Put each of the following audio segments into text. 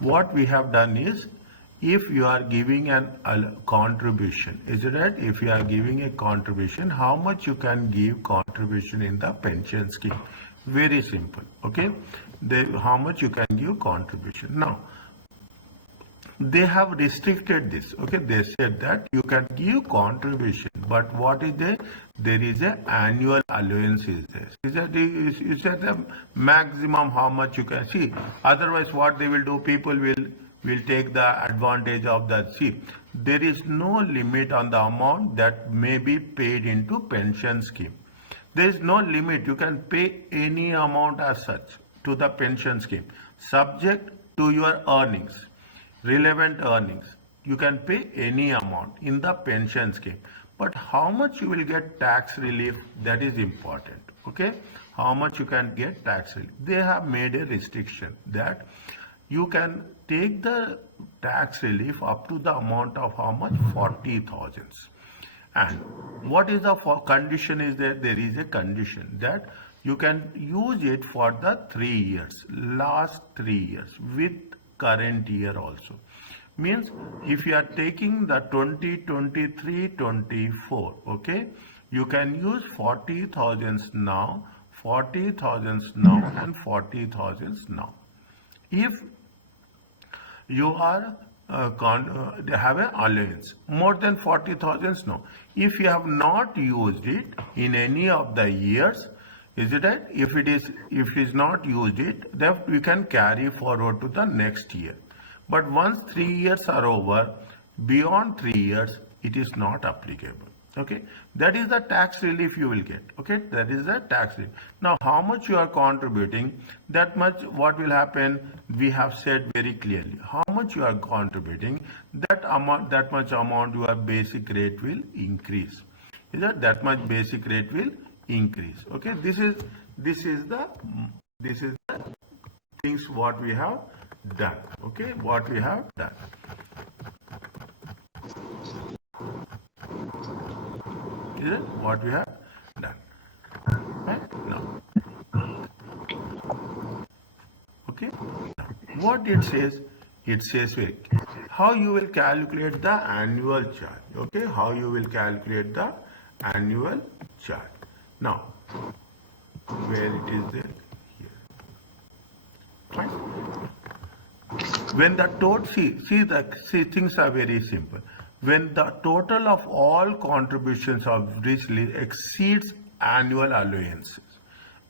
what we have done is, if you are giving a contribution, is it right? If you are giving a contribution, how much you can give contribution in the pension scheme? Very simple. Okay, how much you can give contribution. Now they have restricted this. Okay, they said that you can give contribution, but what is there is a annual allowance is there. Is that the maximum how much you can see? Otherwise what they will do, people will take the advantage of that. See, there is no limit on the amount that may be paid into pension scheme. There is no limit. You can pay any amount as such to the pension scheme, subject to your earnings, relevant earnings. You can pay any amount in the pension scheme. But how much you will get tax relief, that is important. Okay, how much you can get tax relief. They have made a restriction that you can take the tax relief up to the amount of how much? 40,000. And what is the condition is there? There is a condition that you can use it for the 3 years, last 3 years with current year also. Means if you are taking the 2023-24, okay, you can use 40,000 now, 40,000 now and 40,000 now. If you are they have an allowance more than 40,000, no. If you have not used it in any of the years, is it right? If it is not used it, then you can carry forward to the next year. But once 3 years are over, beyond 3 years, it is not applicable. Okay, that is the tax relief you will get. Okay, that is the tax relief. Now, how much you are contributing, that much what will happen, we have said very clearly. How much you are contributing, that much amount your basic rate will increase. Is that much basic rate will increase. Okay, this is the things what we have done. Okay, what we have done. Is it what we have done? Right now. Okay. Now, what it says how you will calculate the annual charge. Okay, how you will calculate the annual charge. Now, where it is there? Here. Fine. When the total, see things are very simple. When the total of all contributions of this list exceeds annual allowances.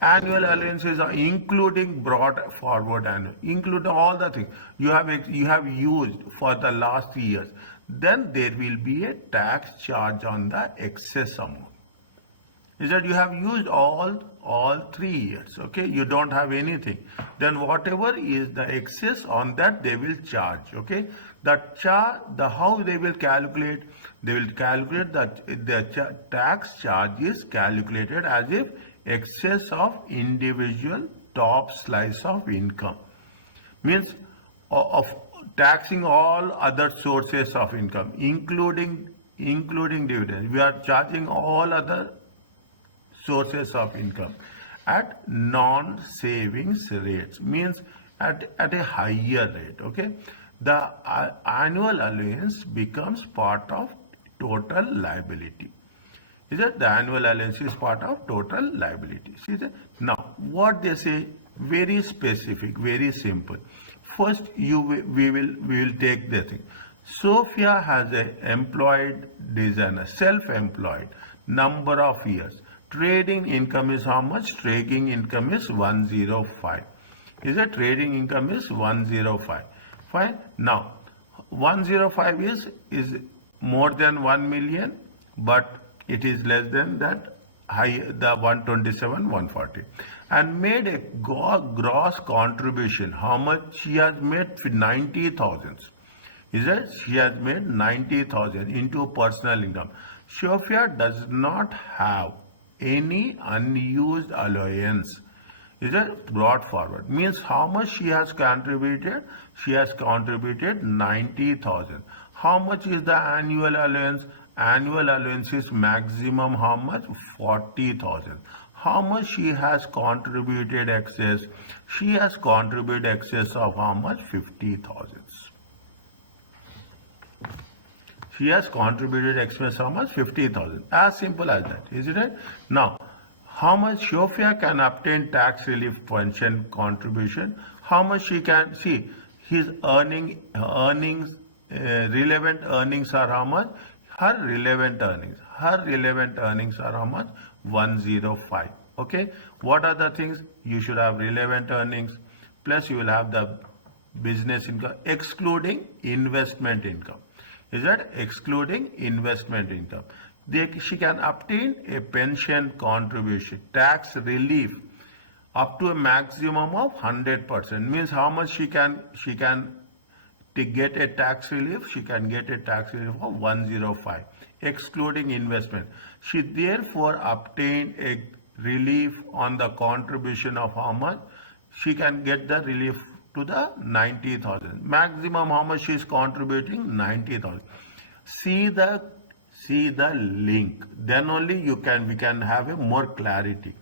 Annual allowances are including brought forward and include all the things you have used for the last 3 years. Then there will be a tax charge on the excess amount. Is that you have used all 3 years, okay, you don't have anything, then whatever is the excess on that they will charge. Okay, how they will calculate, that the tax charge is calculated as if excess of individual top slice of income, means of taxing all other sources of income, including dividends. We are charging all other sources of income at non-savings rates, means at a higher rate. Okay, the annual allowance becomes part of total liability. Is that the annual allowance is part of total liability? See that? Now what they say, very specific, very simple. First we will take the thing. Sophia has a employed designer, self-employed, number of years. Trading income is how much? Trading income is 105. Is it? Trading income is 105. Fine. Now 105 is more than 1 million, but it is less than that the 127 140, and made a gross contribution. How much she has made? 90,000. Is it? She has made 90,000 into personal income. Sophia does not have any unused allowance. Is it? Brought forward, means how much she has contributed? She has contributed 90,000. How much is the annual allowance? Annual allowance is maximum how much? 40,000. how much she has contributed excess? She has contributed excess of how much? 50,000. She has contributed excess how much? 50,000. As simple as that, isn't it? Now, how much Sophia can obtain tax relief pension contribution? How much she can see? His earnings, relevant earnings are how much? Her relevant earnings are how much? 105. Okay. What are the things? You should have relevant earnings, plus you will have the business income, excluding investment income. Is that excluding investment income? She can obtain a pension contribution, tax relief up to a maximum of 100%. Means how much she can to get a tax relief? She can get a tax relief of 105, excluding investment. She therefore obtained a relief on the contribution of how much? She can get the relief to the 90,000. Maximum how much she is contributing? 90,000. See the link. Then only we can have a more clarity.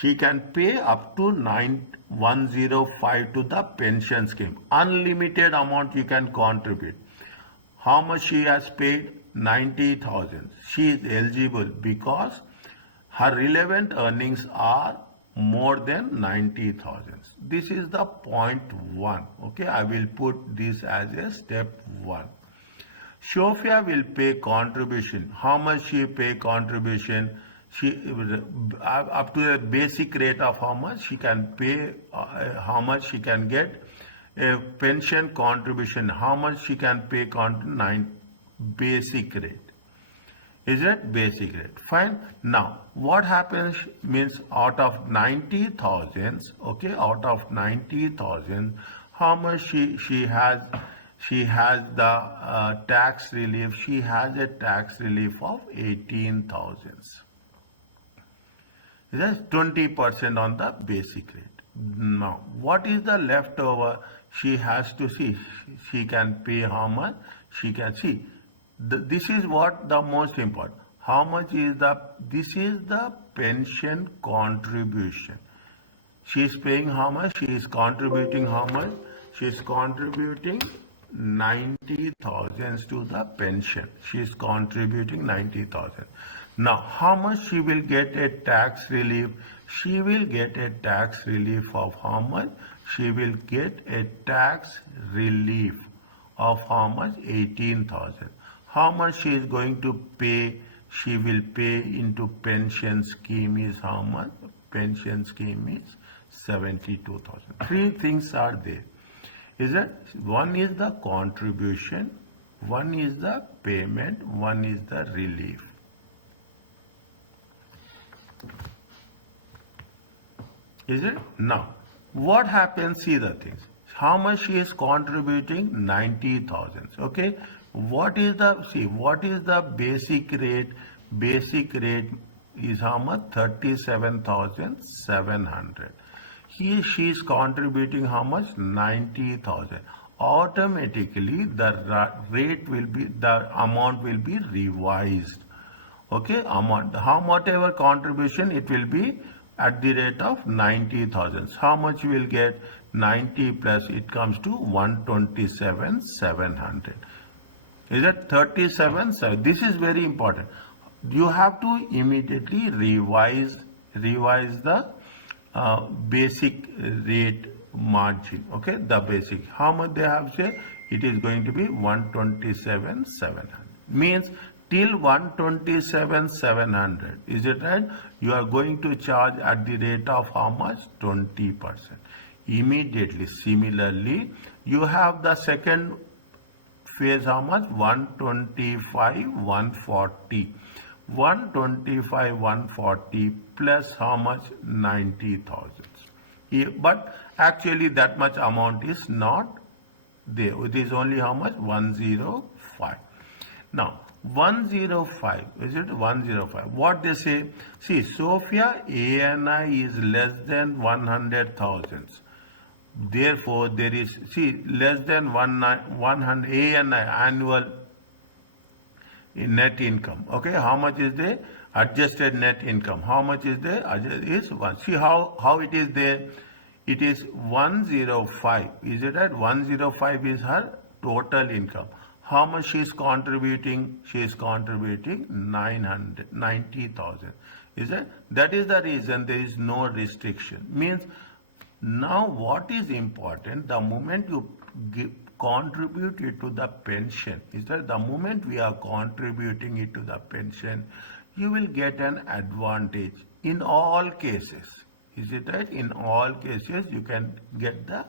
She can pay up to 105 to the pension scheme. Unlimited amount you can contribute. How much she has paid? 90,000. She is eligible because her relevant earnings are more than 90,000. This is the point 1. Okay, I will put this as a step 1. Sophia will pay contribution. How much she pay contribution? She up to a basic rate of how much she can pay, how much she can get a pension contribution. How much she can pay basic rate. Is it basic rate? Fine. Now, what happens means out of 90,000, okay, out of 90,000, how much she has the tax relief. She has a tax relief of 18,000. That's 20% on the basic rate. Now, what is the leftover? She has to see. She can pay how much? She can see. This is what the most important. How much is this is the pension contribution. She is paying how much? She is contributing how much? She is contributing 90,000 to the pension. She is contributing 90,000. Now, how much she will get a tax relief? She will get a tax relief of how much? She will get a tax relief of how much? 18,000. How much she is going to pay? She will pay into pension scheme is how much? Pension scheme is 72,000. 3 things are there. Is it? One is the contribution, one is the payment, one is the relief. Is it? Now, what happens? See the things. How much she is contributing? 90,000. Okay. What is the basic rate? Basic rate is how much? 37,700. She is contributing how much? 90,000. Automatically the amount will be revised. Okay, amount, whatever contribution it will be at the rate of 90,000. How much you will get? 90 plus it comes to 127,700. Is it 37,700? This is very important. You have to immediately revise the basic rate margin. Okay, the basic. How much they have said? It is going to be 127,700. Means till 127,700. Is it right? You are going to charge at the rate of how much? 20%. Immediately. Similarly, you have the second phase how much? 125,140. 125,140 plus how much? 90,000. But actually that much amount is not there. It is only how much? 105. Now 105, is it 105? What they say? See, Sophia ANI is less than 100,000. Therefore, there is, see, less than 100 ANI, annual net income. Okay, how much is the adjusted net income? How much is the is 1? See how it is there. It is 105. Is it at 105 is her total income? How much she is contributing? She is contributing 990,000. Is it? That is the reason there is no restriction. Means now what is important? The moment you contribute it to the pension, is that the moment we are contributing it to the pension, you will get an advantage in all cases. Is it right? In all cases, you can get the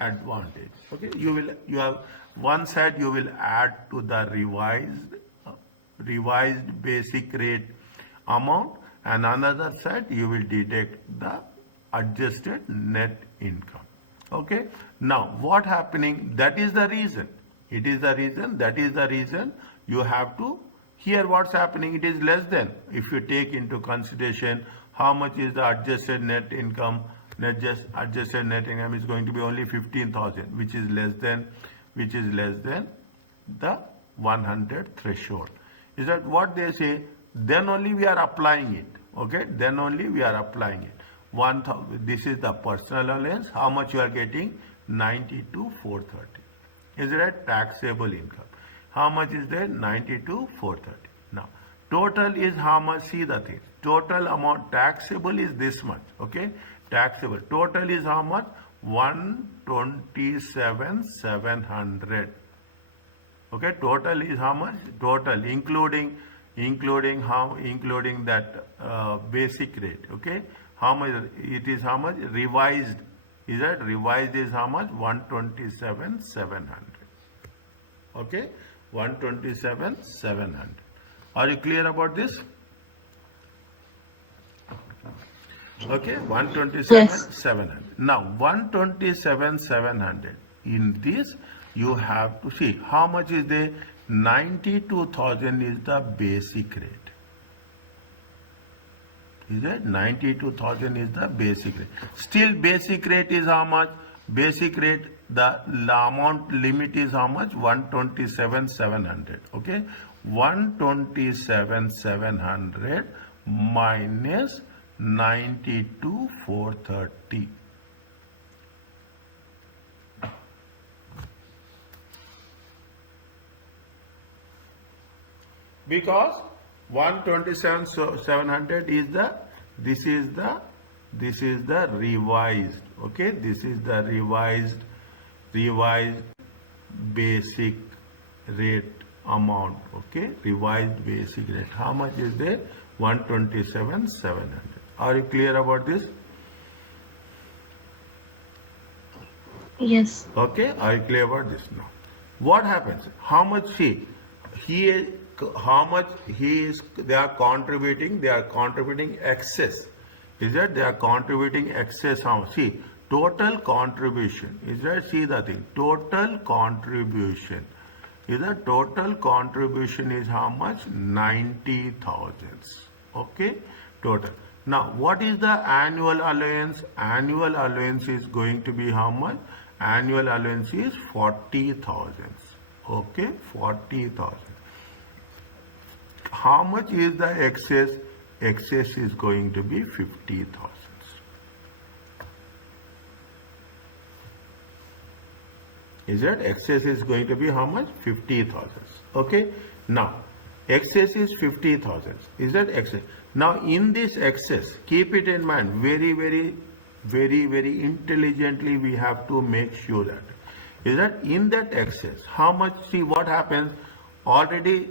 advantage. Okay, you have one side you will add to the revised basic rate amount, and another side you will deduct the adjusted net income. Okay, now what happening? That is the reason. It is the reason. That is the reason you have to. Here what's happening? It is less than. If you take into consideration how much is the adjusted net income, adjusted net income is going to be only 15,000, which is less than the 100 threshold. Is that what they say? Then only we are applying it. Okay, then only we are applying it. 1,000. This is the personal allowance. How much you are getting? 92,430. Is that taxable income? How much is there? 92,430. Now, total is how much? See the thing. Total amount taxable is this much. Okay, taxable. Total is how much? 127,700. Okay, total is how much? Total including that basic rate. Okay, how much it is? How much revised? Is that revised is how much? 127,700. Okay, 127,700. Are you clear about this? Okay, 127,700. Now 127,700. In this you have to see how much is the 92,000 is the basic rate. Is it? 92,000 is the basic rate. Still basic rate is how much? Basic rate, the amount limit is how much? 127,700. Okay, 127,700 minus 92,430. Because 127,700 is this is the revised. Okay, this is the revised basic rate amount. Okay, revised basic rate. How much is there? 127,700. Are you clear about this? Yes. Okay, are you clear about this now? What happens? How much they are contributing? They are contributing excess. Is that they are contributing excess? How? See, total contribution. Is that? See the thing. Total contribution. Is that total contribution is how much? 90,000. Okay, total. Now, what is the annual allowance? Annual allowance is going to be how much? Annual allowance is 40,000. Okay, 40,000. How much is the excess? Excess is going to be 50,000. Is that excess is going to be how much? 50,000. Okay. Now, excess is 50,000. Is that excess? Now, in this excess, keep it in mind, very intelligently we have to make sure that. Is that in that excess, how much? See what happens? Already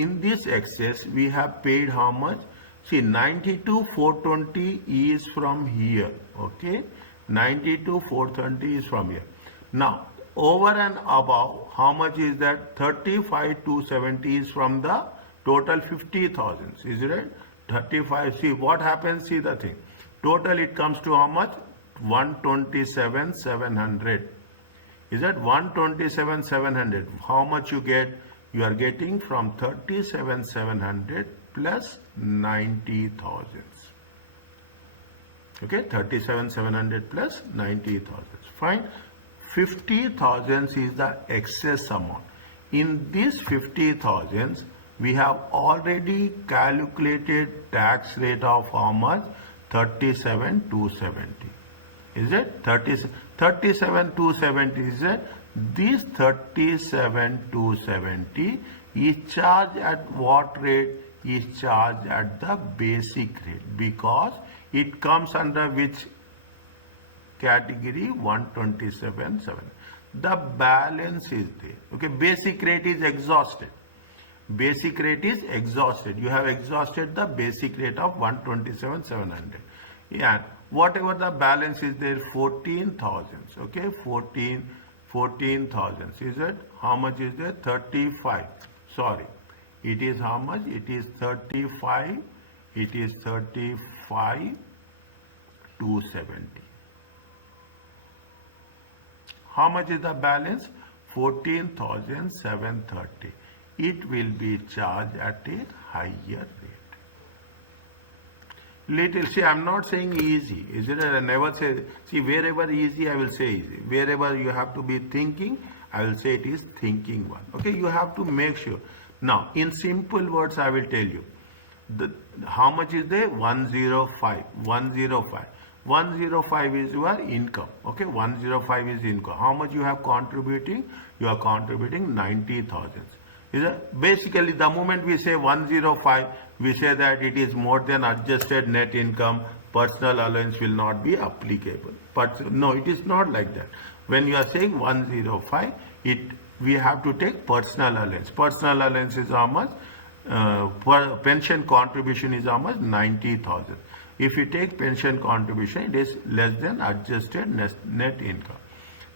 in this excess, we have paid how much? See, 92,420 is from here. Okay. 92,420 is from here. Now, over and above, how much is that? 35,270 is from the total 50,000. Is it right? 35. See what happens? See the thing. Total it comes to how much? 127,700. Is that 127,700? How much you get? You are getting from 37,700 plus 90,000. Okay, 37,700 plus 90,000. Fine. 50,000 is the excess amount. In these 50,000, we have already calculated tax rate of how much? 37,270. Is it 37,270? Is it? This 37,270 is charged at what rate? Is charged at the basic rate, because it comes under which category? 127.7. The balance is there. Okay, basic rate is exhausted. Basic rate is exhausted. You have exhausted the basic rate of 127,700. And whatever the balance is there, 14,000. Okay, 14,000. Is it? How much is there? 35. Sorry. It is how much? It is 35. It is 35,270. How much is the balance? 14,730. It will be charged at a higher rate. Little, see, I'm not saying easy. Is it? I never say, see, wherever easy, I will say easy. Wherever you have to be thinking, I will say it is thinking one. Okay, you have to make sure. Now, in simple words, I will tell you. How much is there? 105. 105. 105 is your income. Okay, 105 is income. How much you have contributing? You are contributing 90,000. Is it? Basically, the moment we say 105, we say that it is more than adjusted net income. Personal allowance will not be applicable. But no, it is not like that. When you are saying 105, we have to take personal allowance. Personal allowance is how much? Pension contribution is how much? 90,000. If you take pension contribution, it is less than adjusted net income.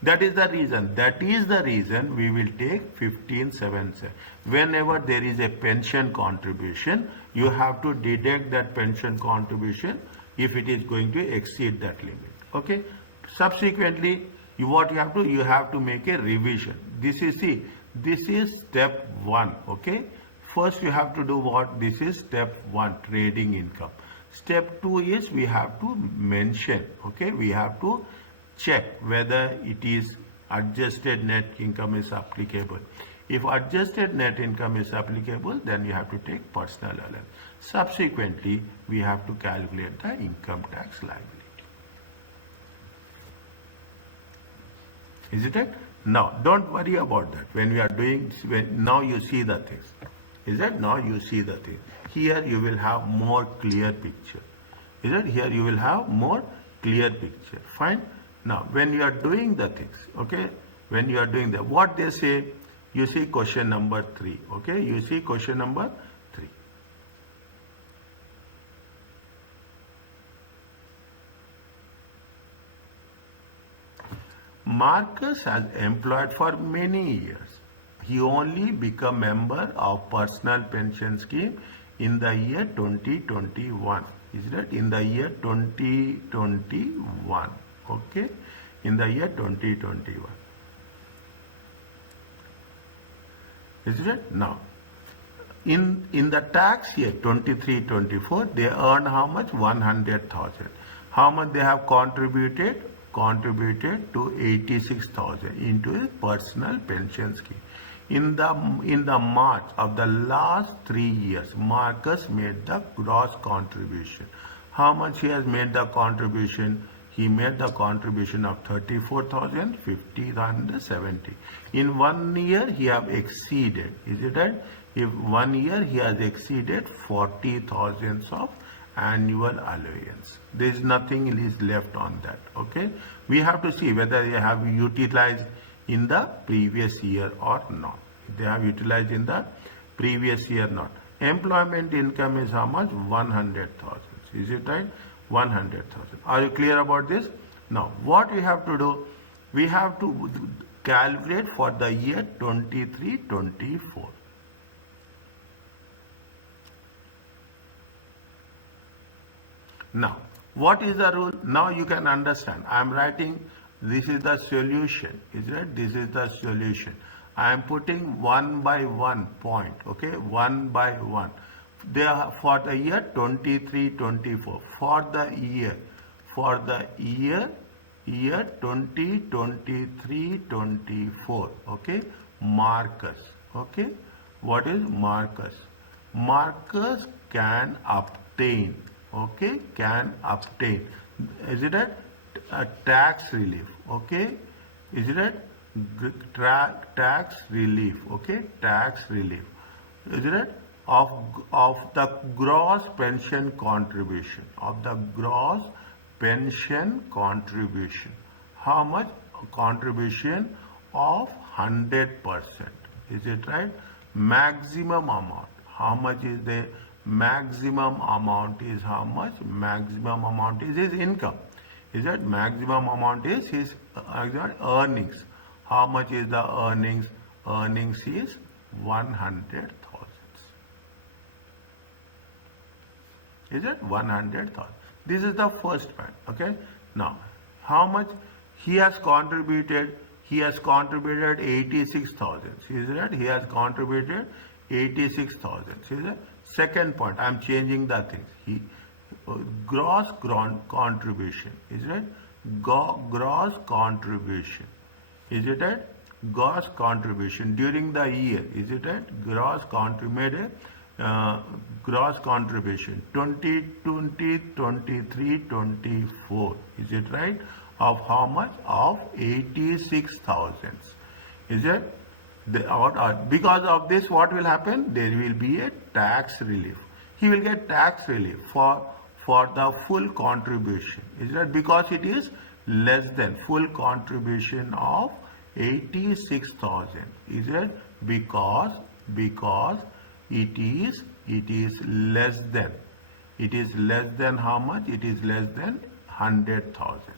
That is the reason. That is the reason we will take 1577. Whenever there is a pension contribution, you have to deduct that pension contribution if it is going to exceed that limit. Okay. Subsequently, what you have to? You have to make a revision. This is step 1. Okay. First, you have to do what? This is step 1, trading income. Step 2 is we have to mention, okay, we have to check whether it is adjusted net income is applicable. If adjusted net income is applicable, then you have to take personal allowance. Subsequently, we have to calculate the income tax liability. Is it? Now, don't worry about that. When we are doing, now you see the things. Is it? Now you see the thing. Here you will have more clear picture. Is it? Here you will have more clear picture. Fine. Now, when you are doing the things, okay, when you are doing that, what they say, you see question number 3. Okay, you see question number 3. Marcus has employed for many years. He only became member of personal pension scheme in the year 2021. Is that in the year 2021? Okay, in the year 2021. Is it? Now, in the tax year 23-24, they earned how much? 100,000. How much they have contributed? Contributed to 86,000 into a personal pension scheme. In the March of the last 3 years, Marcus made the gross contribution. How much he has made the contribution? He made the contribution of 34,000, 50, and 70. In 1 year, he have exceeded. Is it right? If 1 year he has exceeded 40,000 of annual allowance. There is nothing is left on that. Okay. We have to see whether they have utilized in the previous year or not. If they have utilized in the previous year or not. Employment income is how much? 100,000. Is it right? 100,000. Are you clear about this? Now, what we have to do? We have to calculate for the year 23-24. Now, what is the rule? Now you can understand. I am writing, this is the solution. Is it? This is the solution. I am putting 1 by 1 point. Okay, 1 by 1. There for the year 23-24. For the year 2023-24. Okay, Marcus. Okay, what is Marcus? Marcus can obtain. Okay, can obtain. Is it a tax relief? Okay, is it a tax relief? Okay, tax relief. Is it of the gross pension contribution, of the gross pension contribution? How much contribution? Of 100%. Is it right? Maximum amount. How much is the maximum amount? Is how much? Maximum amount is his income. Is that maximum amount is his earnings? How much is the earnings? Earnings is 100,000. Is it 100,000? This is the first point. Okay. Now, how much he has contributed? He has contributed 86,000. Is that he has contributed 86,000? Is that second point? I am changing the things. He gross contribution. Is it gross contribution? Is it a gross contribution during the year? Is it a gross contribution? Gross contribution 2020, 23, 24. Is it right? Of how much? Of 86,000. Is it? Because of this, what will happen? There will be a tax relief. He will get tax relief for the full contribution. Is that because it is less than full contribution of 86,000? Is it because it is less than how much? It is less than 100,000.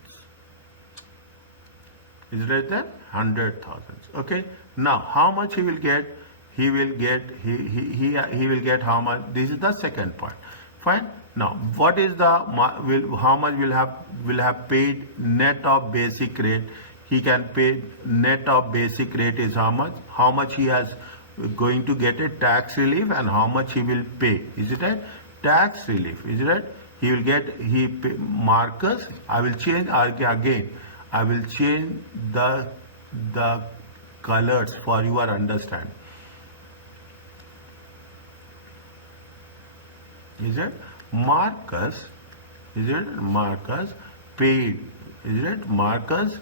Is less than 100,000. Okay. Now, how much he will get? He will get how much? This is the second point. Fine. Now, what is the how much will have paid net of basic rate? He can pay net of basic rate is how much? How much he has going to get a tax relief and how much he will pay? Is it a tax relief? Is it right? He will get Marcus. I will change again. I will change the colors for your understanding. Is it Marcus? Is it Marcus paid? Is it Marcus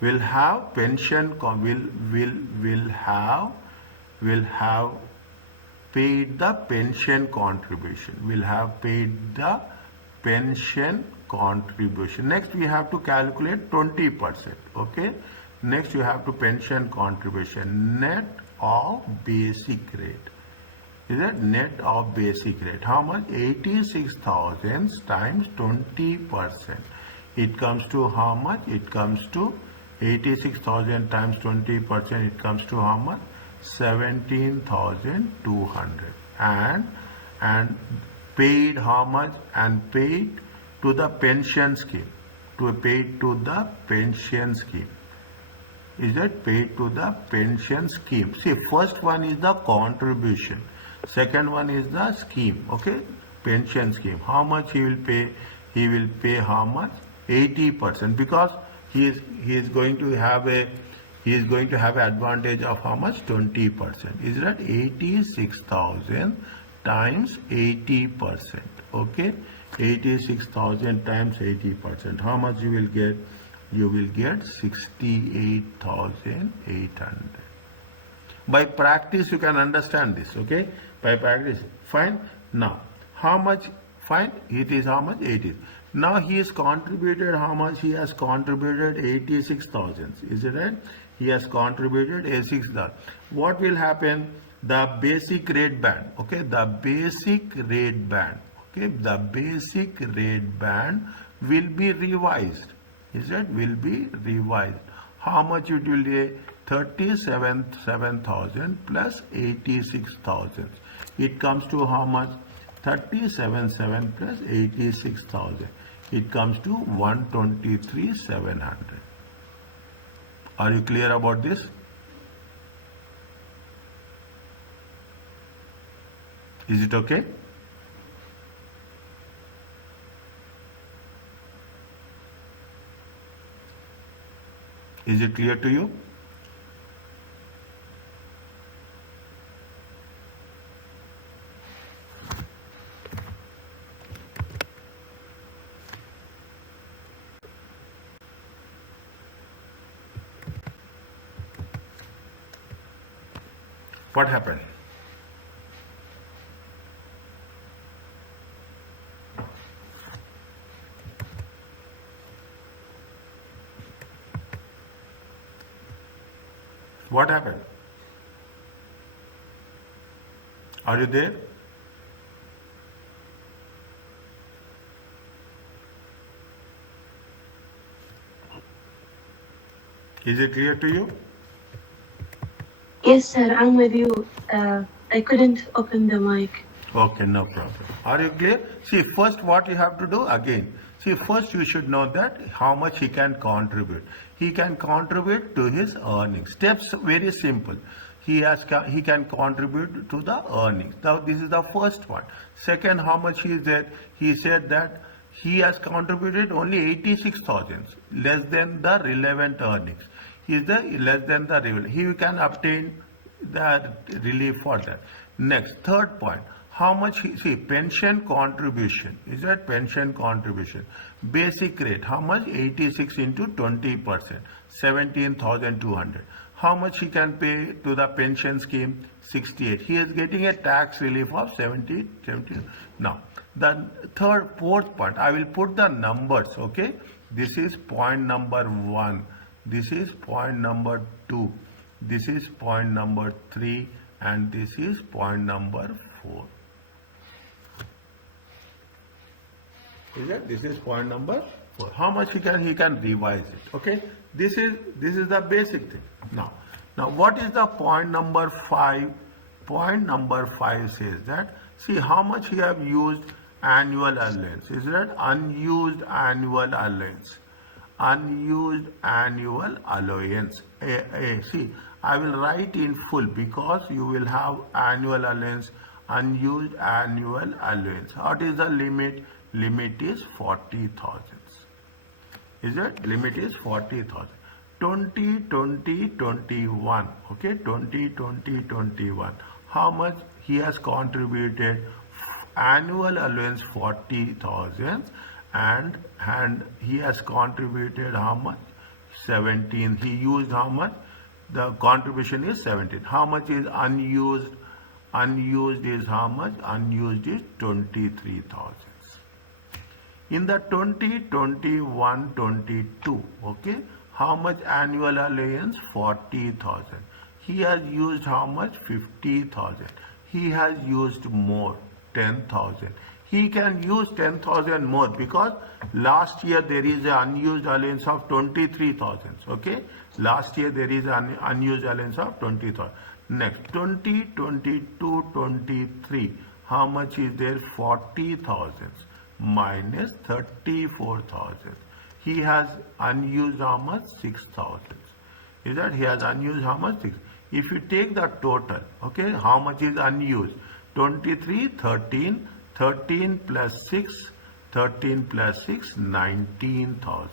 will have pension? Will have paid the pension contribution. Will have paid the pension contribution. Next, we have to calculate 20%. Okay. Next, you have to pension contribution net of basic rate. Is that net of basic rate? How much? 86,000 times 20%. It comes to how much? It comes to 86,000 times 20%. It comes to how much? 17,200. And paid how much? And paid to the pension scheme. Paid to the pension scheme. Is that paid to the pension scheme? See, first one is the contribution. Second one is the scheme. Okay, pension scheme. How much he will pay? He will pay how much? 80%, because he is going to have an advantage of how much? 20%. Is that 86,000 times 80%? Okay, 86,000 times 80%. How much you will get? You will get 68,800. By practice, you can understand this. Okay, by practice. Fine. Now, how much? Fine. It is how much? 80. Now he has contributed how much? He has contributed 86,000. Is it right? He has contributed 86,000. What will happen? The basic rate band. Okay, the basic rate band. Okay, the basic rate band will be revised. Is that will be revised? How much it will be? 37,000 plus 86,000. It comes to how much? 37,700 plus 86,000. It comes to 123,700. Are you clear about this? Is it okay? Is it clear to you? What happened? What happened? Are you there? Is it clear to you? Yes, sir, I'm with you. I couldn't open the mic. Okay, no problem. Are you clear? See, first what you have to do again. See, first you should know that how much he can contribute. He can contribute to his earnings. Steps very simple. He can contribute to the earnings. Now this is the first one. Second, how much he is there? He said that he has contributed only 86,000, less than the relevant earnings. He is the less than the relevant. He can obtain the relief for that. Next, third point. How much see pension contribution? Is that pension contribution? Basic rate. How much? 86 into 20%. 17,200. How much he can pay to the pension scheme? 68. He is getting a tax relief of 70. Now, the fourth point. I will put the numbers. Okay. This is point number 1. This is point number 2. This is point number 3. And this is point number 4. Is that this is point number 4. How much he can revise it. Okay. This is the basic thing. Now what is the point number 5? Point number 5 says that see how much he have used annual allowance. Is that unused annual allowance? Unused annual allowance. See, I will write in full because you will have annual allowance, unused annual allowance. What is the limit? Limit is 40,000. Is it? Limit is 40,000. 2021. Okay, 2021. How much he has contributed? Annual allowance 40,000 and he has contributed how much? 17. He used how much? The contribution is 17. How much is unused? Unused is how much? Unused is 23,000. In the 2021-22, okay, how much annual allowance? 40,000. He has used how much? 50,000. He has used more, 10,000. He can use 10,000 more because last year there is an unused allowance of 23,000. Okay, last year there is an unused allowance of 20,000. Next, 2022-23, how much is there? 40,000 minus 34,000. He has unused how much? 6,000. Is that he has unused how much? 6. If you take the total, okay, how much is unused? 23, 13, 13 plus 6, 13 plus 6, 19,000.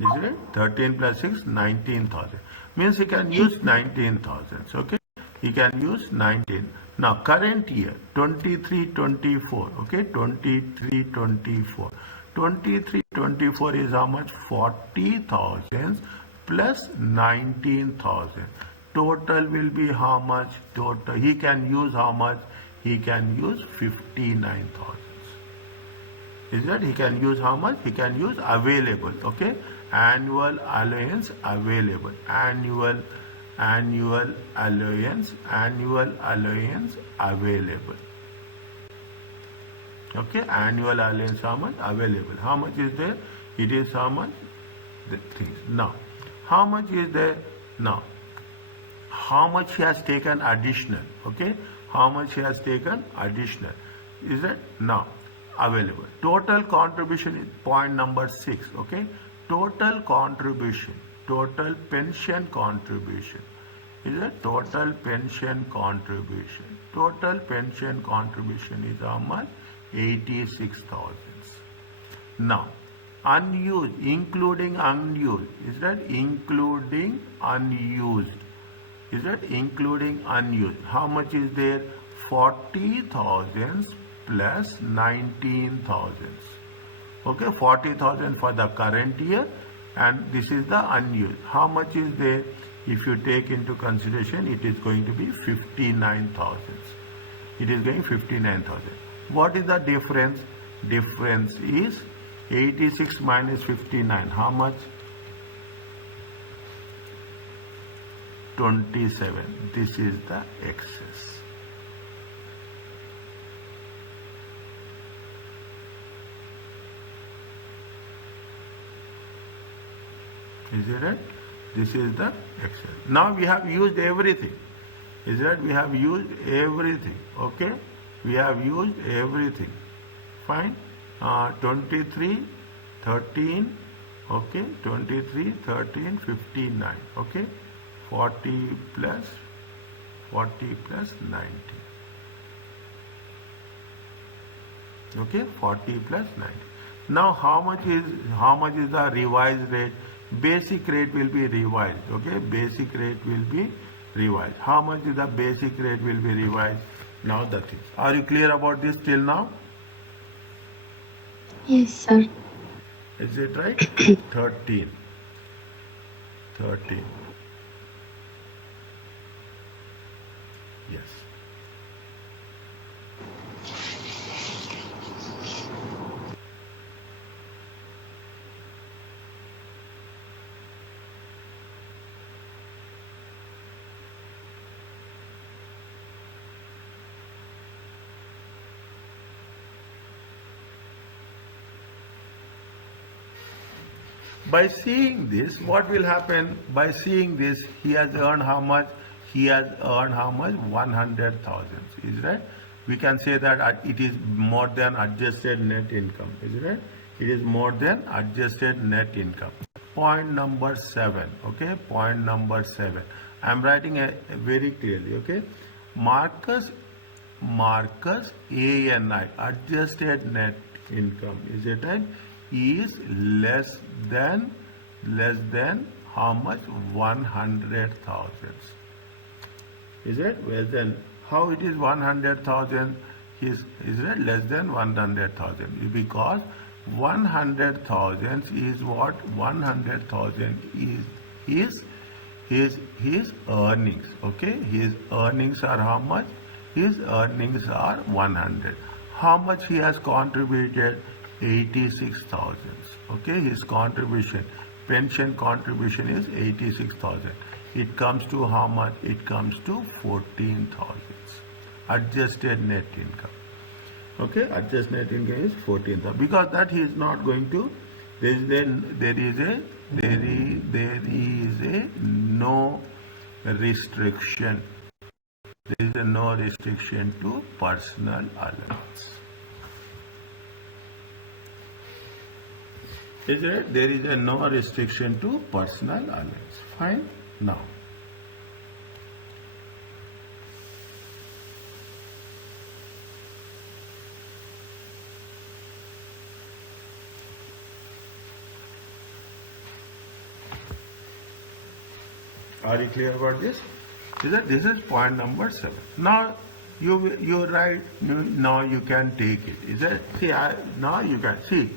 Isn't it? 13 plus 6, 19,000. Means he can use 19,000. Okay, he can use 19. Now current year 23-24. Okay, 23-24. 23-24 is how much? 40,000 plus 19,000. Total will be how much? Total he can use how much? He can use 59,000. Is that he can use how much? He can use available. Okay, annual allowance available. Annual allowance available. Okay, annual allowance how much? Available. How much is there? It is how much? The things. Now, how much is there? Now, how much he has taken additional? Okay, how much he has taken additional? Is that now available? Total contribution is point number 6. Okay, total contribution. Total pension contribution. Is a total pension contribution. Total pension contribution is how much? 86,000. Now, unused, including unused. Is that including unused? Is that including unused? How much is there? 40,000 plus 19,000. Okay, 40,000 for the current year. And this is the unused. How much is there? If you take into consideration, it is going to be 59,000. It is going 59,000. What is the difference? Difference is 86 minus 59. How much? 27. This is the excess. Is it right? This is the excess. Now we have used everything. Is that we have used everything? Okay, we have used everything. Fine. 23, 13. Okay, 23, 13, 59. Okay, 40 plus 90. Okay, 40 plus 90. Now how much is the revised rate? Basic rate will be revised. Okay, basic rate will be revised. How much is the basic rate will be revised? Now the things. Are you clear about this till now? Yes, sir. Is it right? 13. Yes. By seeing this, what will happen? By seeing this, he has earned how much? He has earned how much? 100,000. Is right? We can say that it is more than adjusted net income. Is it right? It is more than adjusted net income. Point number 7. Okay, point number 7. I am writing very clearly. Okay, Marcus ANI, adjusted net income. Is it right? Is less than how much? 100,000. Is it? Well then, how it is 100,000? Is it less than 100,000? Because 100,000 is what? 100,000 is his earnings. Okay, his earnings are how much? His earnings are 100. How much he has contributed? 86,000. Okay, his contribution, pension contribution is 86,000. It comes to how much? It comes to 14,000. Adjusted net income. Okay, adjusted net income is 14,000. Because that he is not going to. There is a no restriction. There is a no restriction to personal allowance. Is it? There is a no restriction to personal allowance. Fine. Now, are you clear about this? Is that this is point number 7. Now you write. Now you can take it. Is that? See, now you can see.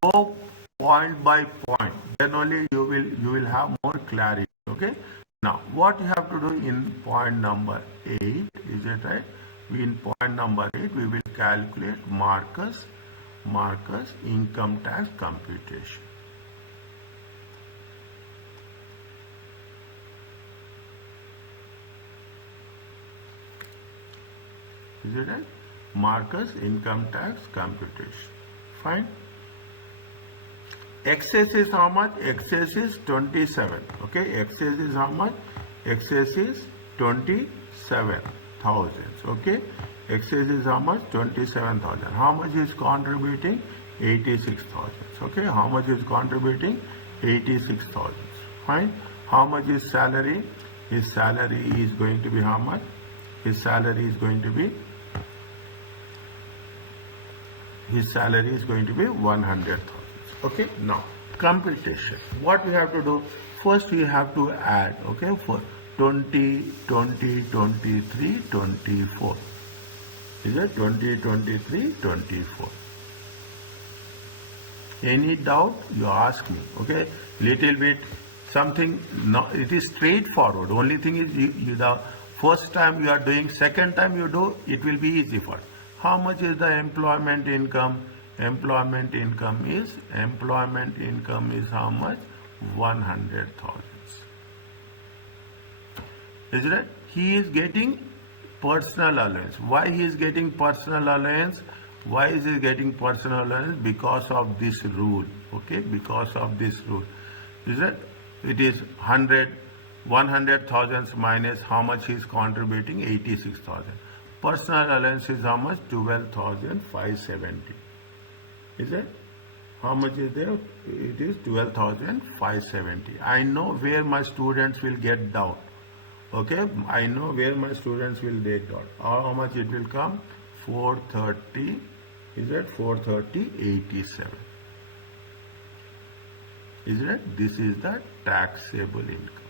Go point by point, then only you will have more clarity. Okay, now what you have to do in point number 8, is it right? In point number 8 we will calculate Marcus income tax computation. Is it right? Marcus income tax computation. Fine. Excess is how much? Excess is 27. Okay, excess is how much? Excess is 27,000. Okay, excess is how much? 27,000. How much is contributing? 86,000. Okay, how much is contributing? 86,000. Fine. How much is salary? His salary is going to be how much? His salary is going to be 100,000. Okay, now computation. What we have to do? First we have to add. Okay, for 20, 20, 23, 24. Is it 20, 23, 24? Any doubt? You ask me. Okay, little bit something, no, it is straightforward. Only thing is the first time you are doing, second time you do, it will be easy for. How much is the employment income? Employment income is how much? 100,000. Is it right? He is getting personal allowance. Why he is getting personal allowance? Why is he getting personal allowance? Because of this rule. Okay, because of this rule. Is it? It is 100,000 minus how much he is contributing? 86,000. Personal allowance is how much? 12,570. Is it? How much is there? It is 12,570. I know where my students will get doubt. Okay, I know where my students will get doubt. How much it will come? 430. Is it 430.87? Is it? This is the taxable income.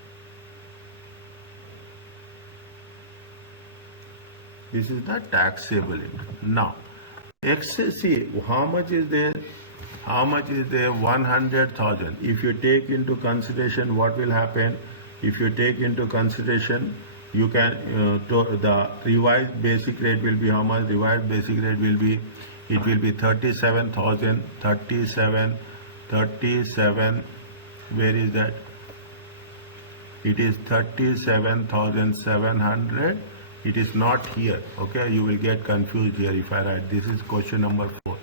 This is the taxable income. Now, see how much is there? How much is there? 100,000. If you take into consideration, what will happen? If you take into consideration, you can the revised basic rate will be how much? Revised basic rate will be, it will be 37,000. 37. Where is that? It is 37,700. It is not here. Okay, you will get confused here if I write. This is question number 4.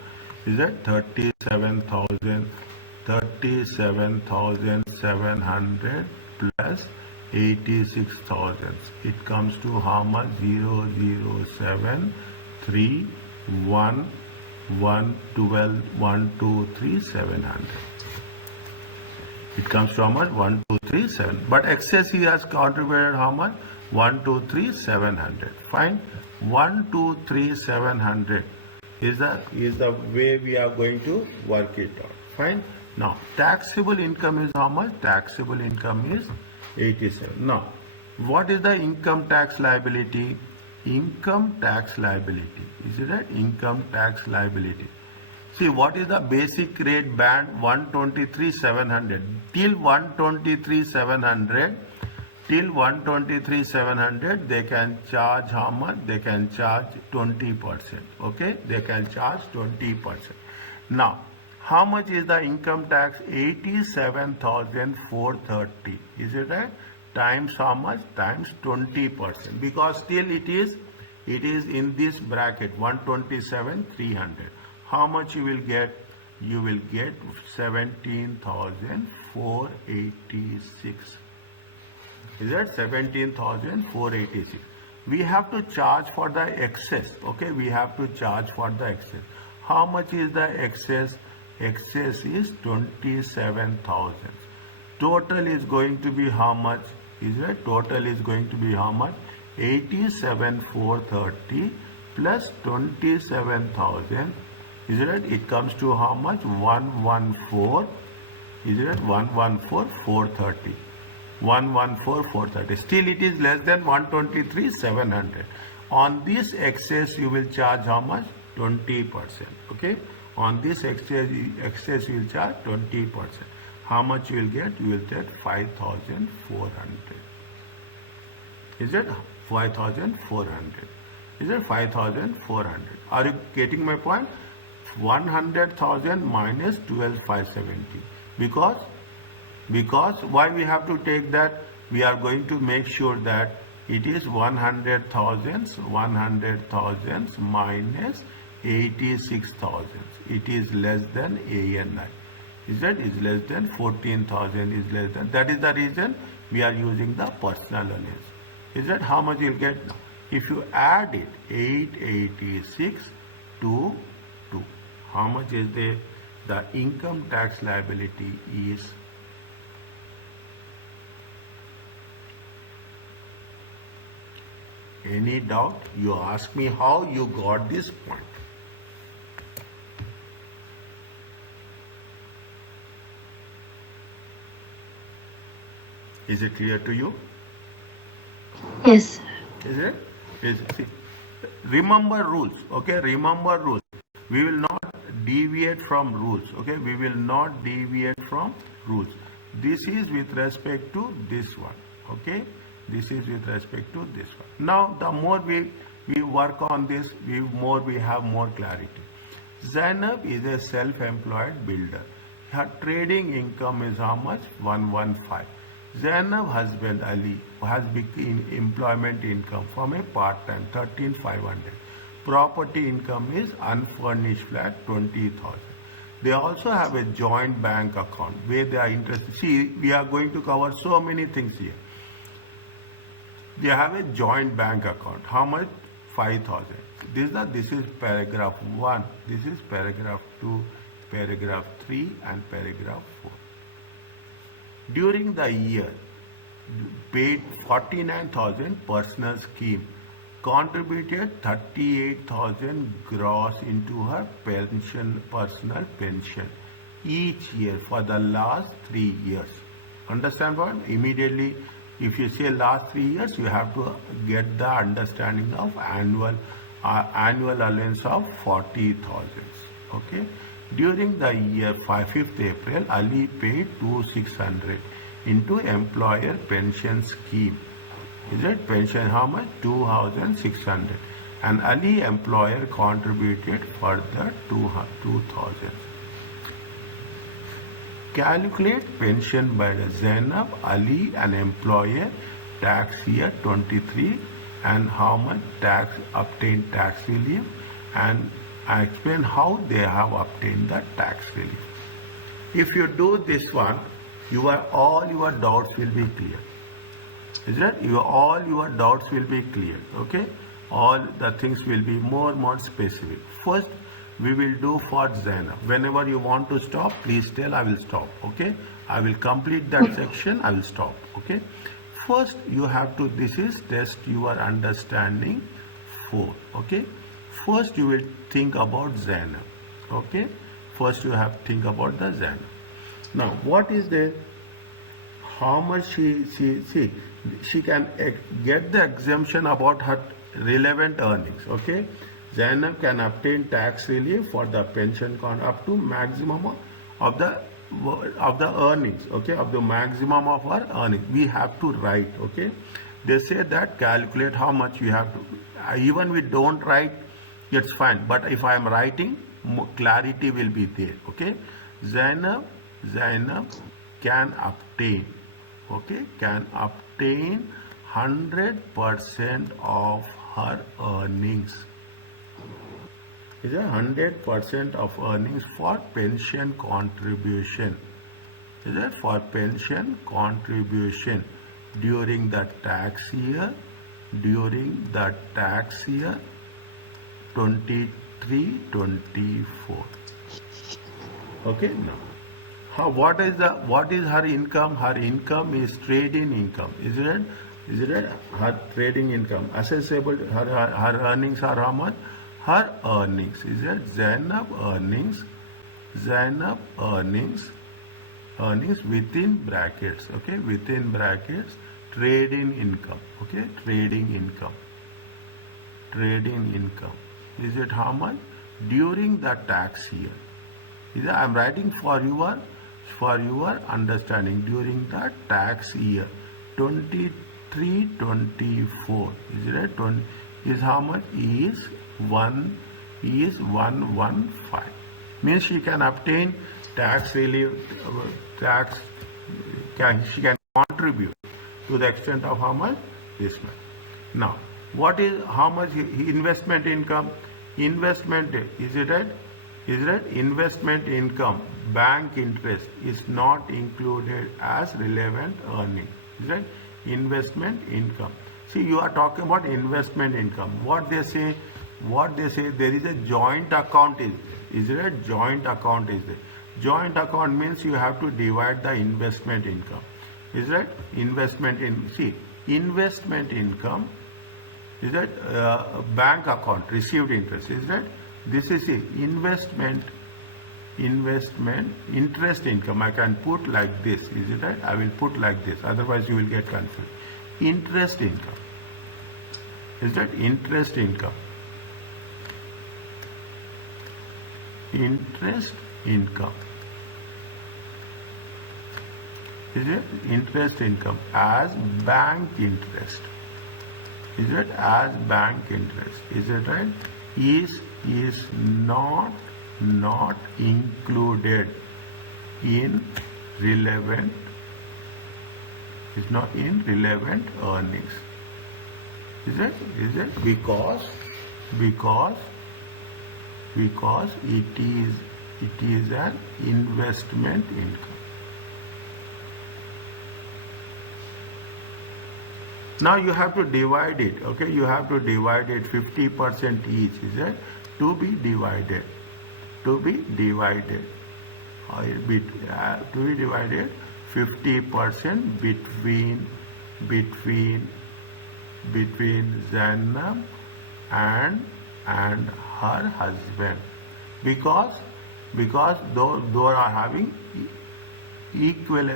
Is that 37,700 plus 86,000. It comes to how much? 00731123700. It comes to how much? 1237. But excess he has contributed how much? 123700. Fine. 123700 is the way we are going to work it out. Fine. Now taxable income is how much? Taxable income is 87. Now what is the income tax liability? Income tax liability. Is it right? Income tax liability. See, what is the basic rate band? 123,700. Till 123,700. Till 123,700 they can charge how much? They can charge 20%. Okay, they can charge 20%. Now how much is the income tax? 87,430. Is it right? Times how much? Times 20%. Because still it is in this bracket 127,300. How much you will get? You will get 17,486. Is that 17,486? We have to charge for the excess. Okay, we have to charge for the excess. How much is the excess? Excess is 27,000. Total is going to be how much? Is it? Total is going to be how much? 87,430 plus 27,000. Is it? It comes to how much? 114. Is it? 114,430. 114,430. Still it is less than 123,700. On this excess you will charge how much? 20%. Okay. On this excess you will charge 20%. How much you will get? You will get 5,400. Is it 5,400? Is it 5,400? Are you getting my point? 100,000 minus 12,570. Because why we have to take that? We are going to make sure that it is 100,000 minus 86,000. It is less than ANI. Is that is less than 14,000 is less than. That is the reason we are using the personal allowance. Is that how much you will get? If you add it, 886 to 2. How much is the income tax liability is? Any doubt? You ask me how you got this point. Is it clear to you? Yes. Is it? See, remember rules. Okay, remember rules. We will not deviate from rules. Okay, we will not deviate from rules. This is with respect to this one. Okay, this is with respect to this one. Now the more we work on this, we have more clarity. Zainab is a self-employed builder. Her trading income is how much? 115. Zainab's husband Ali has employment income from a part-time 13,500. Property income is unfurnished flat 20,000. They also have a joint bank account where they are interested. See, we are going to cover so many things here. They have a joint bank account. How much? 5,000. This is paragraph 1. This is paragraph 2, paragraph 3 and paragraph 4. During the year, paid 49,000 personal scheme, contributed 38,000 gross into her personal pension each year for the last 3 years. Understand what? Immediately, if you say last 3 years, you have to get the understanding of annual allowance of 40,000. Okay. During the year 5th April, Ali paid 2,600 into employer pension scheme. Is it pension how much? 2,600. And Ali employer contributed further 2,000. Calculate pension by Zainab Ali, an employer, tax year 23, and how much tax obtained tax relief, and I explain how they have obtained the tax relief. If you do this one, all your doubts will be clear. Is it? All your doubts will be clear. Okay? All the things will be more specific. First, we will do for Zainab. Whenever you want to stop, please tell, I will stop. Okay? I will complete that section, I will stop. Okay? First, you have to, this is test your understanding 4. Okay? First, you will think about Zainab. Okay? First, you have to think about the Zainab. Now, what is the, how much she can get the exemption about her relevant earnings. Okay? Zainab can obtain tax relief for the pension up to maximum of the earnings. Okay? Of the maximum of her earnings. We have to write. Okay? They say that calculate how much you have to, even we don't write, it's fine, but if I am writing, clarity will be there. Okay? Zainab can obtain, okay, can obtain 100% of her earnings. Is a 100% of earnings for pension contribution. Is it for pension contribution during the tax year? During the tax year 23-24. Okay, now what is her income? Her income is trading income. Is it her trading income? Assessable, her earnings are how much? Her earnings, is it Zainab earnings within brackets, okay, within brackets, trading income, okay, trading income. Is it how much? During the tax year. I am writing for your understanding. During the tax year 23-24. Is it 20? Is how much? Is 115. Means she can obtain tax relief. She can contribute to the extent of how much? This much. Now, what is how much investment income? Investment, is it right? Investment income, bank interest is not included as relevant earning. Is it? Investment income. See, you are talking about investment income. What they say, there is a joint account is there. Is it? Joint account is there. Joint account means you have to divide the investment income. Is that investment income? Is that bank account received interest? Is that this is investment interest income? I can put like this. Is it right? I will put like this. Otherwise, you will get confused. Interest income. Is that interest income? Interest income. Is it interest income as bank interest? Is it as bank interest? Is it right? Is not included in relevant, is not in relevant earnings. Is it because it is an investment income. Now you have to divide it, okay? You have to divide it 50% each, is it? To be divided. To be divided 50% between Zainab and her husband, because those are having equal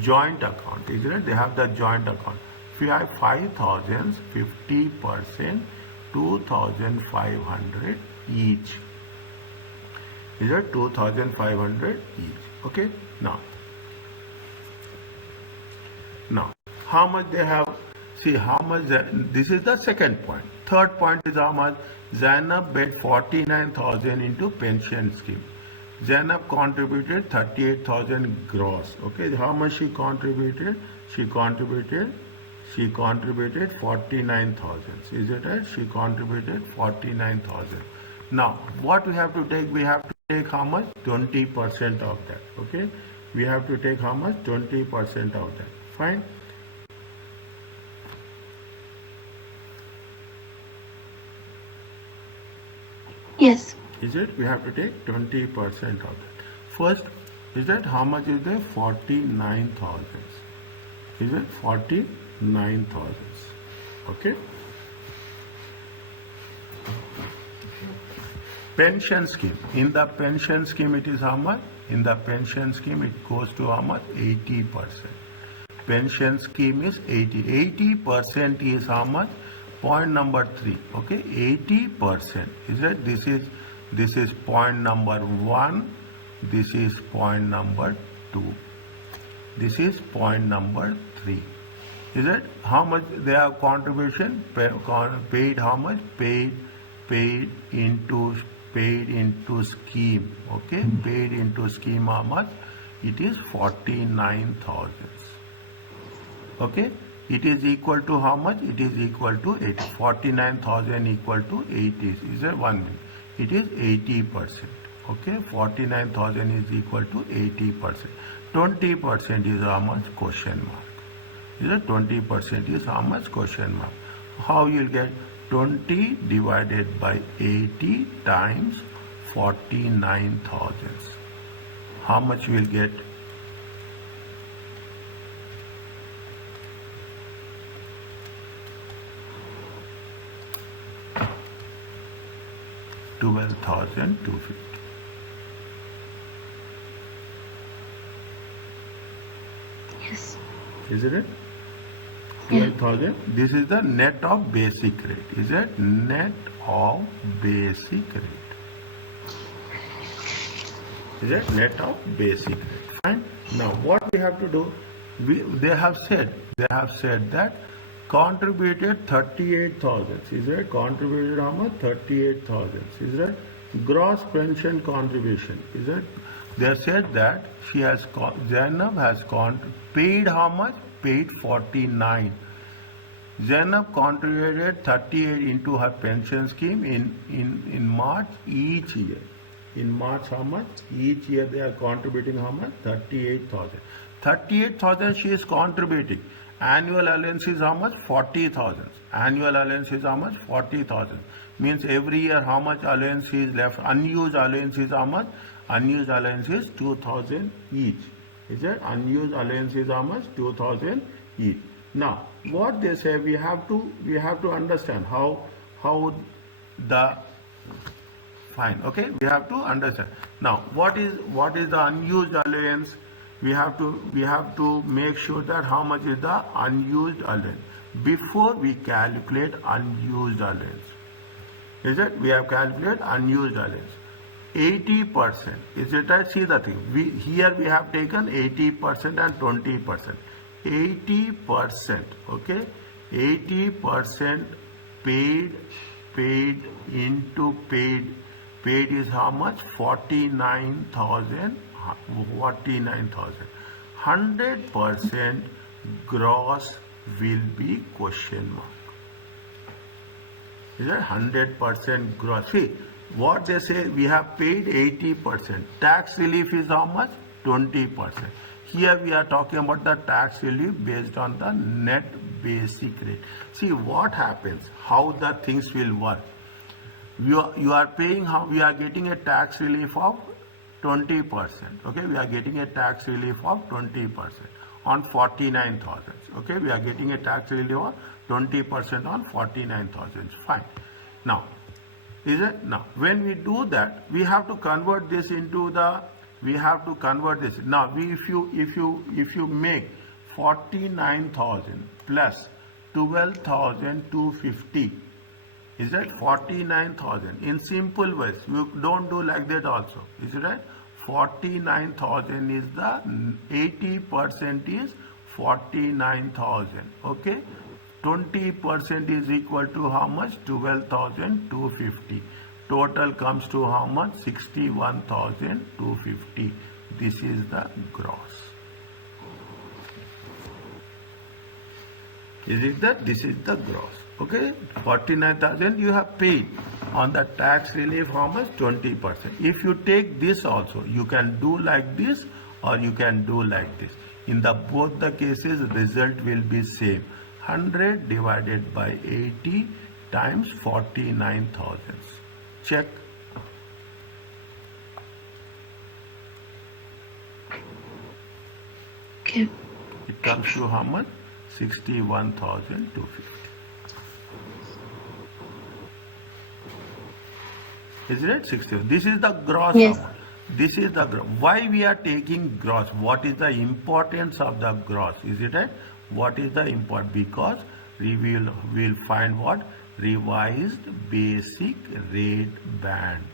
joint account, isn't it? They have the joint account. If you have 5,000, 50%, 2,500 each. Is it 2,500 each? Okay. Now, how much they have? See how much. This is the second point. Third point is how much Zainab paid 49,000 into pension scheme. Zainab contributed 38,000 gross. Okay, how much she contributed? She contributed 49,000. Is it right? She contributed 49,000. Now, what we have to take? We have to take how much? 20% of that. Okay, we have to take how much? 20% of that. Fine. Yes. Is it? We have to take 20% of that. First, is that how much is there? 49,000. Is it 49,000? Okay. Pension scheme. In the pension scheme, it is how much? In the pension scheme, it goes to how much? 80%. Pension scheme is 80. 80% is how much? Point number 3. Okay, 80%. Is it? This is point number 1. This is point number 2. This is point number 3. Is it? How much they have contribution? Paid how much? Paid into scheme. Okay, paid into scheme how much? It is 49,000. Okay, it is equal to how much? It is equal to 80. 49,000 equal to 80. Is it 1 minute? It is 80%. Okay, 49,000 is equal to 80%. 20% is how much? Question mark. Is it? 20% is how much? Question mark. How you will get? 20 divided by 80 times 49,000. How much you will get? 12,250. Yes. Isn't it? 12,000. This is the net of basic rate. Is it? Net of basic rate. Is it? Net of basic rate. Fine. Now what we have to do? They have said that contributed 38,000. Is it? Contributed how much? 38,000. Is it? Gross pension contribution. Is it? They said that Zainab has paid how much? Paid 49. Zainab contributed 38 into her pension scheme in March each year. In March how much? Each year they are contributing how much? 38,000. 38,000 she is contributing. Annual allowance is how much? 40,000. Annual allowance is how much? 40,000. Means every year how much allowance is left? Unused allowance is how much? Unused allowance is 2,000 each. Is it? Unused allowance is how much? 2,000 each. Now, what they say, we have to understand how the fine. Okay, we have to understand. Now, what is the unused allowance? We have to make sure that how much is the unused allowance before we calculate unused allowance. Is it? We have calculated unused allowance. 80%. Is it right? See the thing. Here we have taken 80% and 20%. 80%. Okay. 80% paid into paid. Paid is how much? 49,000. 49,000. 100% gross will be question mark. Is that 100% gross? See, what they say, we have paid 80%. Tax relief is how much? 20%. Here we are talking about the tax relief based on the net basic rate. See what happens, how the things will work. You are paying, how we are getting a tax relief of 20%. Okay, we are getting a tax relief of 20% on 49,000. Okay, we are getting a tax relief of 20% on 49,000. Fine. Now, is it? Now, when we do that, we have to convert this into the. We have to convert this. Now, if you make 49,000 plus 12,250, is that 49,000? In simple ways, you don't do like that also. Is it right? 49,000 is the 80% is 49,000. Okay. 20% is equal to how much? 12,250. Total comes to how much? 61,250. This is the gross. Is it that? This is the gross. Okay. 49,000 you have paid. On the tax relief, how much? 20%. If you take this also, you can do like this or you can do like this. In the both the cases, result will be same. 100 divided by 80 times 49,000. Check. Okay. It comes to how much? 61,250. Is it 60? This is the gross Yes. amount. This is the gross. Why we are taking gross? What is the importance of the gross? Is it right? What is the import? Because we will find what? Revised basic rate band.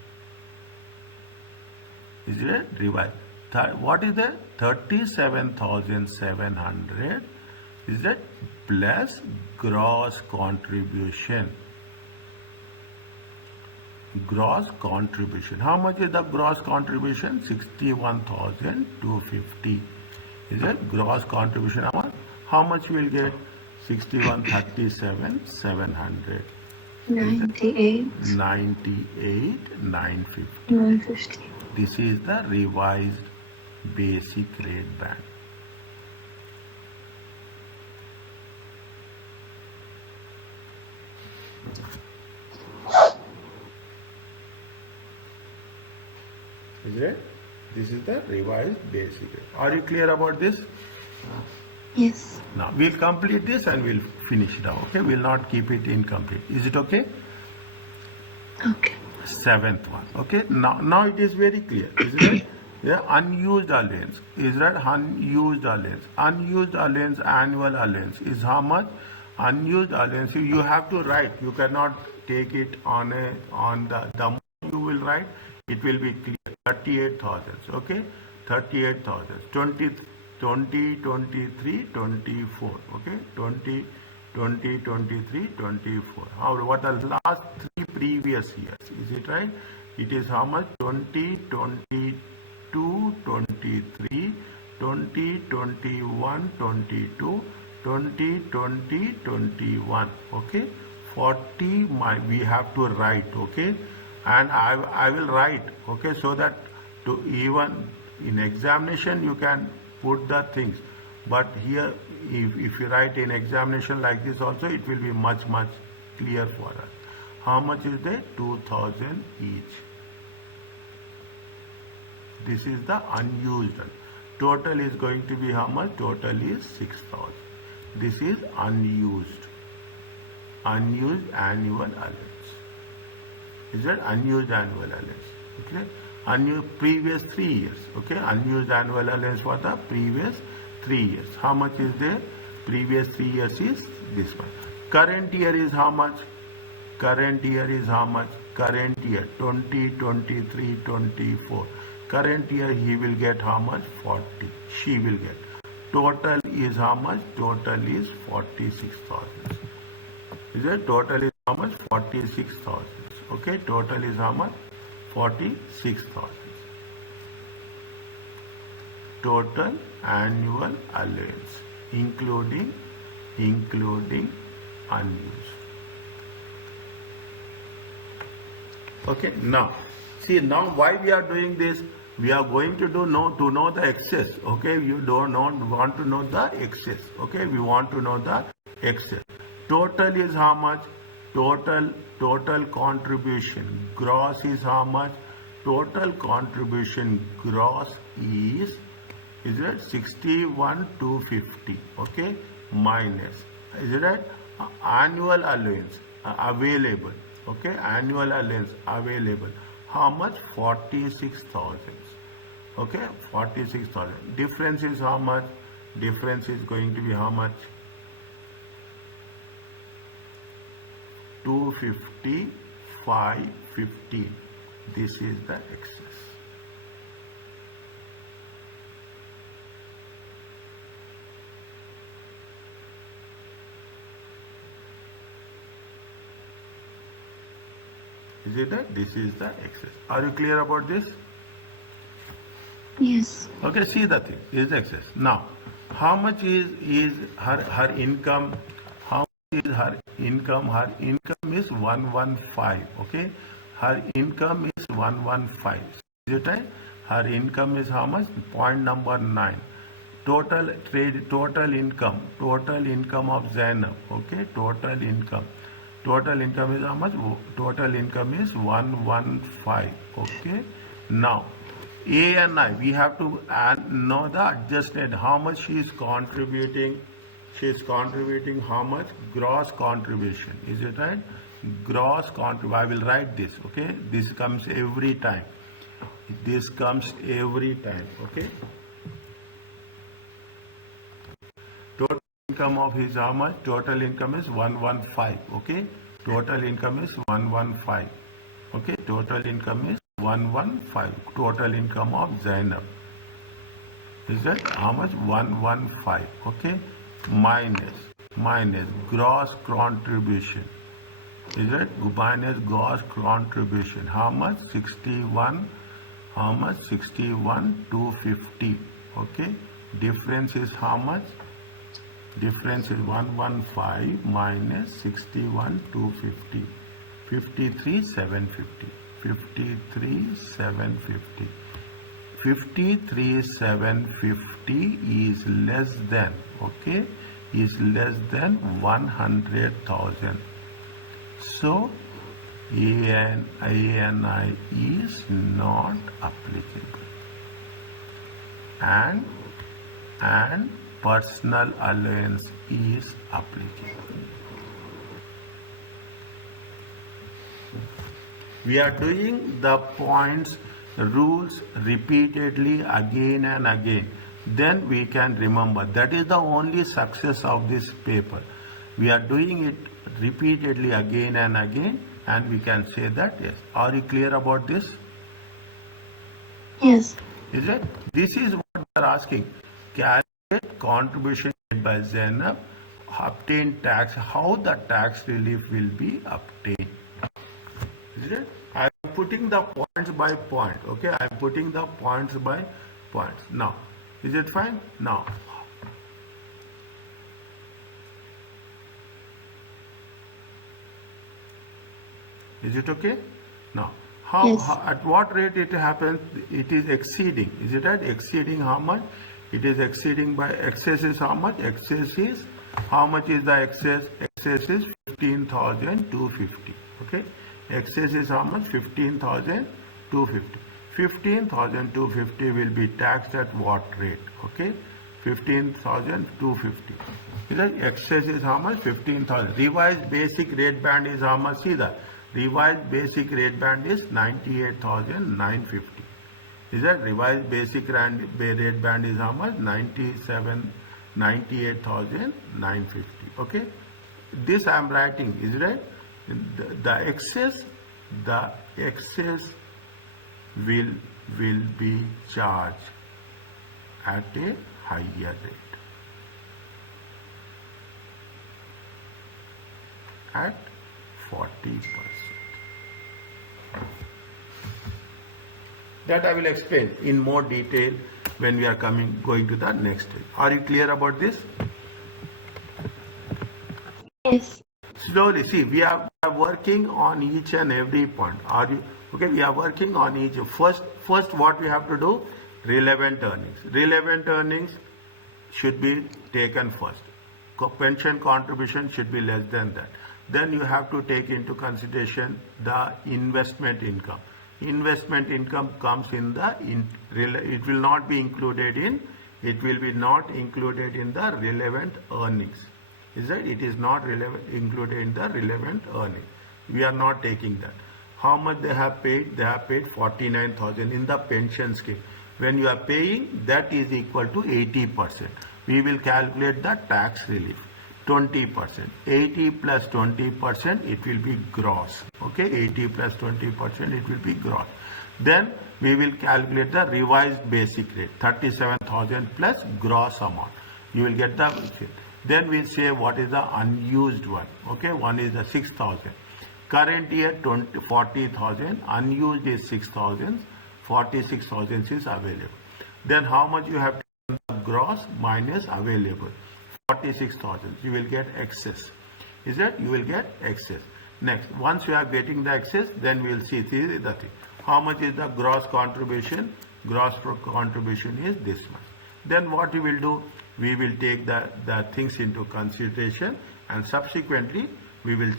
Is it revised? What is the 37,700? Is that plus gross contribution? Gross contribution. How much is the gross contribution? 61,250. Is that gross contribution amount? How much we will get? 61,37,700. 98,950. 950. This is the revised basic rate band. Is it? This is the revised basic rate. Are you clear about this? Yes. Now we'll complete this and we'll finish it out. Okay, we'll not keep it incomplete. Is it okay? Okay. Seventh one. Okay, now it is very clear. Is it right? Yeah, unused allowance. Is that unused allowance? Unused allowance, annual allowance is how much? Unused allowance. You have to write. You cannot take it on the more you will write, it will be clear. 38,000. Okay, 38,000. 20, 23, 24. Okay, 20, 23, 24. How? What are the last three previous years? Is it right? It is how much? 20, 22, 23, 20, 21, 22, 20, 20, 21. Okay, 40. We have to write. Okay, and I will write. Okay, so that to even in examination you can put the things, but here if you write in examination like this also, it will be much clear for us. How much is there? 2,000 each. This is the unused. Total is going to be how much? Total is 6,000. This is unused annual allowance. Is that unused annual allowance? Okay, unused previous 3 years. Okay, unused annual allowance for the previous 3 years. How much is there? Previous 3 years is this one. Current year is how much? Current year is how much? current year 20, 23, 24. Current year he will get how much? 40. She will get. Total is how much? Total is 46,000. Is it? Total is how much? 46,000. Okay, total is how much? 46,000. Total annual allowance, including unused. Okay, now see, now why we are doing this? We are going to know the excess. Okay, you don't want to know the excess. Okay, we want to know the excess. Total is how much? Total contribution. Gross is how much? Total contribution gross is it 61,250? Okay, minus, is it right? Annual allowance available. Okay, annual allowance available. How much? 46,000. Okay, 46,000. Difference is how much? Difference is going to be how much? 250, 515. This is the excess. Is it that? This is the excess. Are you clear about this? Yes. Okay, see the thing is excess. Now, how much is her income? How much is her income? Her income is 115. Okay, her income is 115. Is it right? Her income is how much? Point number 9. Total income of Zainab. Okay, total income. Total income is how much? Total income is 115. Okay. Now, A and I, we have to know the adjusted. How much she is contributing? She is contributing how much? Gross contribution. Is it right? Gross contribution. I will write this. Okay. This comes every time. This comes every time. Okay. Total income of his how much? Total income is 115. Okay, total income is 115. Okay, total income is 115. Total income of Zainab is that how much? 115. Okay, minus gross contribution. Is it minus gross contribution? How much? 61. How much? 61,250. Okay, difference is how much? Difference is 115 minus 61,250. 53,750. 53,750. 53,750 is less than, okay, is less than 100,000. So ANI is not applicable. And personal allowance is applicable. We are doing the points, rules repeatedly again and again. Then we can remember. That is the only success of this paper. We are doing it repeatedly again and again, and we can say that, yes. Are you clear about this? Yes. Is it? This is what we are asking. Calculate contribution made by Zainab, obtain tax, how the tax relief will be obtained. Is it? I am putting the points by point. Okay, I am putting the points by points. Now, is it fine? Now, is it okay? Now, Yes. at what rate it happens? It is exceeding. Is it right? Exceeding how much? It is exceeding by excess is how much? Excess is how much is the excess? Excess is 15,250. Okay, excess is how much? 15,250. 15,250 will be taxed at what rate? Okay, 15,250. The excess is how much? 15,000. Revised basic rate band is how much? See that. Revised basic rate band is 98,950. Is that revised basic rate band is how much? 98,950. Okay. This I am writing. Is right. The excess the excess will be charged at a higher rate, at 40%. That I will explain in more detail when we are going to the next stage. Are you clear about this? Yes. Slowly, see, we are working on each and every point. Are you okay? We are working on each. First, what we have to do? Relevant earnings. Relevant earnings should be taken first. Pension contribution should be less than that. Then you have to take into consideration the investment income. Investment income comes in the it will not be included in the relevant earnings. Is that it is not included in the relevant earnings. We are not taking that. How much they have paid? They have paid 49,000 in the pension scheme. When you are paying, that is equal to 80%. We will calculate the tax relief. 20%. 80 plus 20%, it will be gross. Okay, 80 plus 20%, it will be gross. Then we will calculate the revised basic rate, 37,000 plus gross amount. You will get the. Then we'll say what is the unused one. Okay, one is the 6,000. Current year 40,000, unused is 6,000, 46,000 is available. Then how much you have to gross minus available? 46,000. You will get excess. Is that you will get excess. Next, once you are getting the excess, then we will see the thing. How much is the gross contribution? Gross contribution is this much. Then what we will do? We will take the things into consideration, and subsequently we will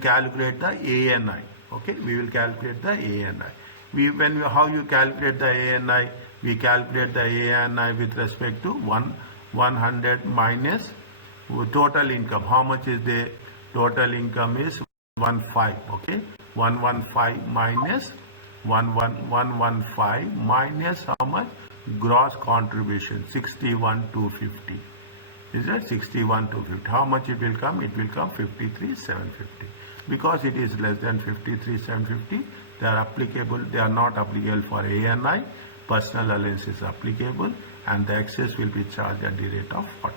calculate the ANI. Okay, we will calculate the ANI. How you calculate the ANI? We calculate the ANI with respect to 100 minus total income. How much is the total income? Is 115. Okay, 115 minus 115 minus how much? Gross contribution 61,250. Is that 61,250? How much it will come? It will come 53,750. Because it is less than 53,750, they are applicable. They are not applicable for ANI. Personal allowance is applicable, and the excess will be charged at the rate of 40%.